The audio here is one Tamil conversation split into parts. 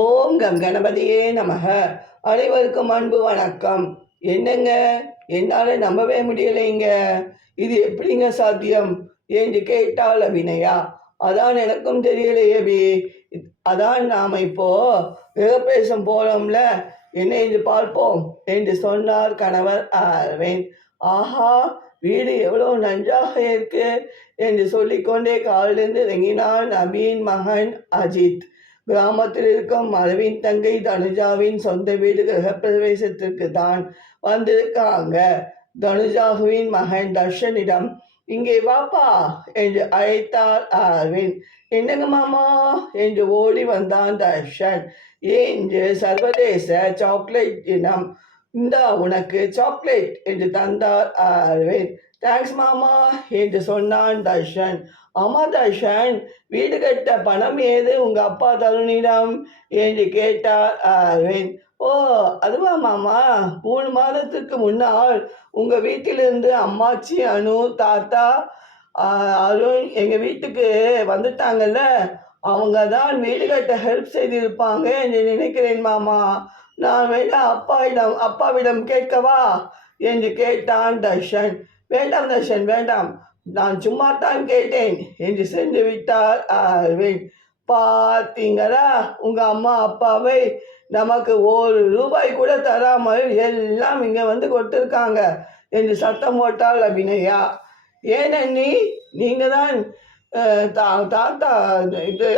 ஓம் கணபதியே நமக. அனைவருக்கும் அன்பு வணக்கம். என்னங்க, என்னால் நம்பவே முடியலைங்க. இது எப்படிங்க சாத்தியம் என்று கேட்டால் அபிநயா. அதான் எனக்கும் தெரியலையே பி. அதான் நாம் இப்போ கிரகப்பிரவேசம் போகிறோம்ல, என்ன என்று பார்ப்போம் என்று சொன்னார் கணவர் அரவிந்த். ஆஹா, வீடு எவ்வளோ நன்றாக இருக்கு என்று சொல்லிக்கொண்டே காலிலிருந்து இறங்கினான் நபீன் மகன் அஜித். கிராமத்தில் இருக்கும் அரவிந்த் தங்கை தனுஜாவின் சொந்த வீடு கிரகப்பிரவேசத்திற்கு தான் வந்திருக்காங்க. தனுஜாவின் மகன் தர்ஷனிடம் இங்கே வாப்பா என்று அழைத்தார் அரவிந்த். என்னங்க மாமா என்று ஓடி வந்தான் தர்ஷன். என்று சர்வதேச சாக்லேட் தினம், இந்தா உனக்கு சாக்லேட் என்று தந்தார் அரவிந்த். தேங்க்ஸ் மாமா என்று சொன்னான் தர்ஷன். ஆமா தர்ஷன், வீடு கட்ட பணம் ஏது உங்க அப்பா தருணிடம் என்று கேட்டார் அரவிந்த். ஓ அதுவா மாமா, 3 மாதத்துக்கு முன்னால் உங்க வீட்டிலிருந்து அம்மாச்சி, அனு, தாத்தா, அருண் எங்க வீட்டுக்கு வந்துட்டாங்கல்ல, அவங்க தான் வீடு கட்ட ஹெல்ப் செய்திருப்பாங்க என்று நினைக்கிறேன் மாமா. நான் வேணா அப்பாவிடம் கேட்கவா என்று கேட்டான் தர்ஷன். வேண்டாம் தர்ஷன், வேண்டாம், நான் சும்மாத்தான் கேட்டேன் என்று சென்று விட்டார் அரவிந்த். பார்த்தீங்களா, உங்க அம்மா அப்பாவை நமக்கு 1 ரூபாய் கூட தராமல் எல்லாம் இங்கே வந்து கொடுத்துருக்காங்க என்று சத்தம் போட்டாள் அபிநயா. ஏன் அண்ணி, நீங்கள் தான் தாத்தா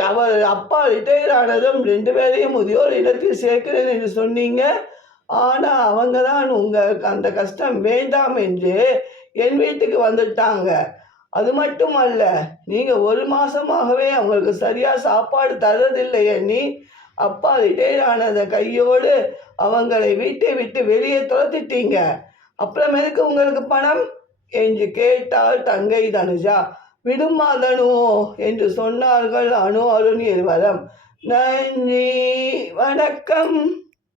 அவர் அப்பா ரிட்டையர் ஆனதும் 2 பேரையும் முதியோர் இல்லத்தில் சேர்க்கிறேன் என்று சொன்னீங்க. ஆனால் அவங்க தான் உங்களுக்கு அந்த கஷ்டம் வேண்டாம் என்று என் வீட்டுக்கு வந்துட்டாங்க. அது மட்டும் அல்ல, நீங்கள் 1 மாதமாகவே அவங்களுக்கு சரியாக சாப்பாடு தரதில்லை அண்ணி. அப்பா ரிட்டையர் ஆனத கையோடு அவங்களை வீட்டை விட்டு வெளியே துரத்திட்டீங்க. அப்புறம் எதுக்கு உங்களுக்கு பணம் என்று கேட்டால் தங்கை தனுஜா. விடுமா தனு என்று சொன்னார்கள் அனு, அருண் இருவரும். நன்றி, வணக்கம்.